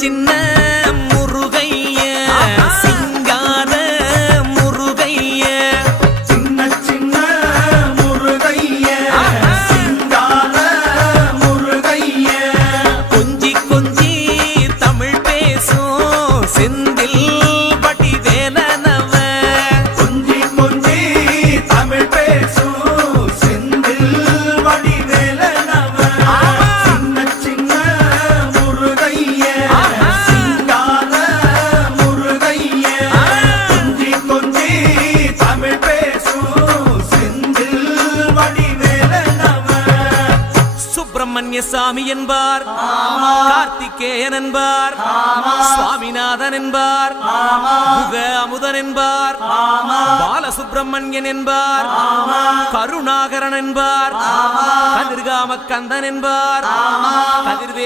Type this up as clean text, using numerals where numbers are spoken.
சின்ன முருகைய சிங்கார முருகைய சின்ன சின்ன முருகைய சிங்கார முருகைய கொஞ்சி கொஞ்சி தமிழ் பேசும் செந்தில் வடிவேலனவ கொஞ்சி கொஞ்சி தமிழ் பேசும் செந்தில் வடிவேலனவ சின்ன சின்ன முருகைய சிங்கார முருகைய கொஞ்சி கொஞ்சி தமிழ் பேசும் செந்தில் வடிவேலனவ சுப்பிரமணிய சாமி என்பார், கார்த்திகேயன் என்பார், சுவாமிநாதன் என்பார், முக அமுதன் என்பார், பாலசுப்பிரமணியன் என்பார், கருணாகரன் என்பார், கதிர்காம கந்தன் என்பார், கதிர்வே